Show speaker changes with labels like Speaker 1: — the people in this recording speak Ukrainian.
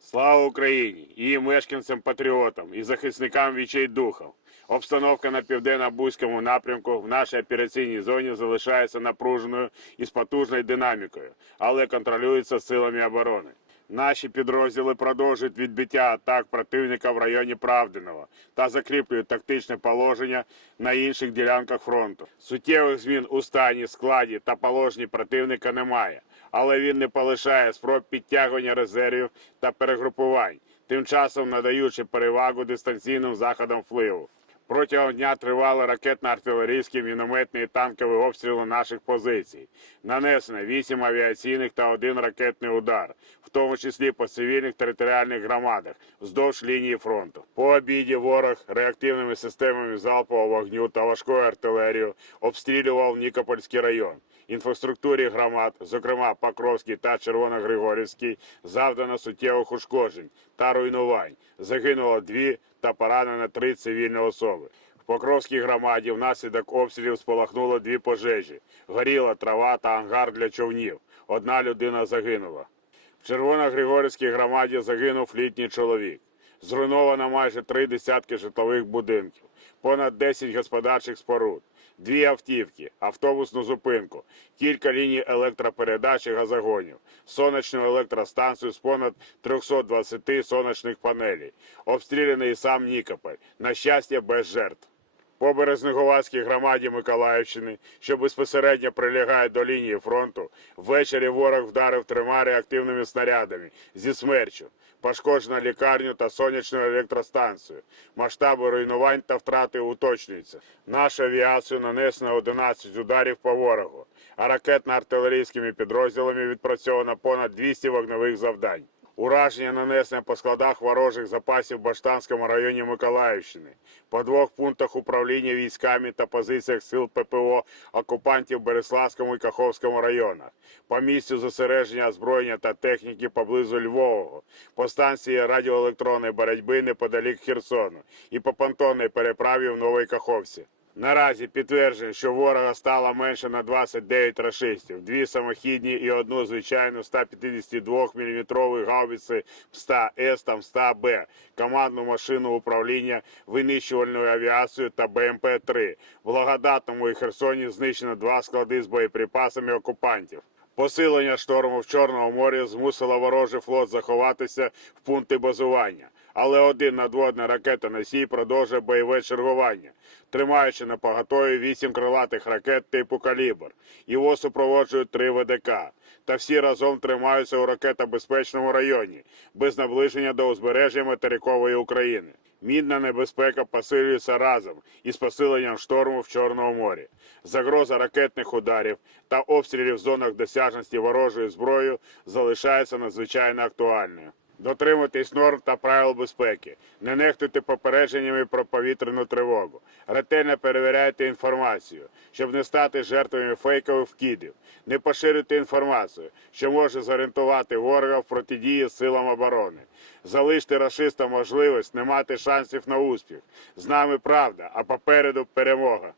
Speaker 1: Слава Україні, і мешканцям, патріотам і захисникам вічей духов. Обстановка на південно-бузькому напрямку в нашій операційній зоні залишається напруженою і з потужною динамікою, але контролюється силами оборони. Наші підрозділи продовжують відбиття атак противника в районі Правдиного та закріплюють тактичне положення на інших ділянках фронту. Суттєвих змін у стані, складі та положенні противника немає, але він не полишає спроб підтягування резервів та перегрупувань, тим часом надаючи перевагу дистанційним заходам впливу. Протягом дня тривали ракетно-артилерійські, мінометні і танкові обстріли наших позицій. Нанесено 8 авіаційних та 1 ракетний удар, в тому числі по цивільних територіальних громадах вздовж лінії фронту. По обіді ворог реактивними системами залпового вогню та важкою артилерією обстрілював Нікопольський район. Інфраструктурі громад, зокрема Покровський та Червоногригорівський, завдано суттєвих ушкоджень та руйнувань. Загинуло дві та поранено три цивільні особи. В Покровській громаді внаслідок обстрілів спалахнуло дві пожежі: горіла трава та ангар для човнів. Одна людина загинула. В Червоногригорівській громаді загинув літній чоловік. Зруйновано майже три десятки житлових будинків, понад 10 господарчих споруд дві автівки, автобусну зупинку, кілька ліній електропередач і газогонів, сонячну електростанцію з понад 320 сонячних панелей, обстріляний сам Нікополь, на щастя, без жертв по Березнеговацькій громаді Миколаївщини, що безпосередньо прилягає до лінії фронту, ввечері ворог вдарив трьома реактивними снарядами зі смерчу, пошкоджена лікарню та сонячну електростанцію. Масштаби руйнувань та втрати уточнюються. Наша авіація нанесено 11 ударів по ворогу, а ракетно-артилерійськими підрозділами відпрацьовано понад 200 вогневих завдань. Ураження нанесене по складах ворожих запасів в Баштанському районі Миколаївщини, по двох пунктах управління військами та позиціях сил ППО окупантів в Береславському і Каховському районах, по місцю зосередження озброєння та техніки поблизу Львового, по станції радіоелектронної боротьби неподалік Херсону і по понтонній переправі в Новій Каховці. Наразі підтверджує, що ворога стало менше на 29 рашистів, дві самохідні і одну звичайну 152-мм гаубиці ПСТА С та МСТА Б, командну машину управління винищувальною авіацією та БМП 3 В Благодатному і Херсоні знищено два склади з боєприпасами окупантів. Посилення шторму в Чорному морі змусило ворожий флот заховатися в пункти базування але один надводний ракетоносій продовжує бойове чергування, тримаючи на поготові вісім крилатих ракет типу Калібр. Його супроводжують три ВДК. Та всі разом тримаються у ракетобезпечному районі без наближення до узбережжя материкової України. Мідна небезпека посилюється разом із посиленням шторму в Чорному морі. Загроза ракетних ударів та обстрілів в зонах досяжності ворожої зброєю залишається надзвичайно актуальною. Дотримуйтесь норм та правил безпеки, не нехтуйте попередженнями про повітряну тривогу, ретельно перевіряйте інформацію, щоб не стати жертвами фейкових вкидів, не поширюйте інформацію, що може зорієнтувати ворога в протидії силам оборони, залиште расистам можливість не мати шансів на успіх. З нами правда, а попереду перемога.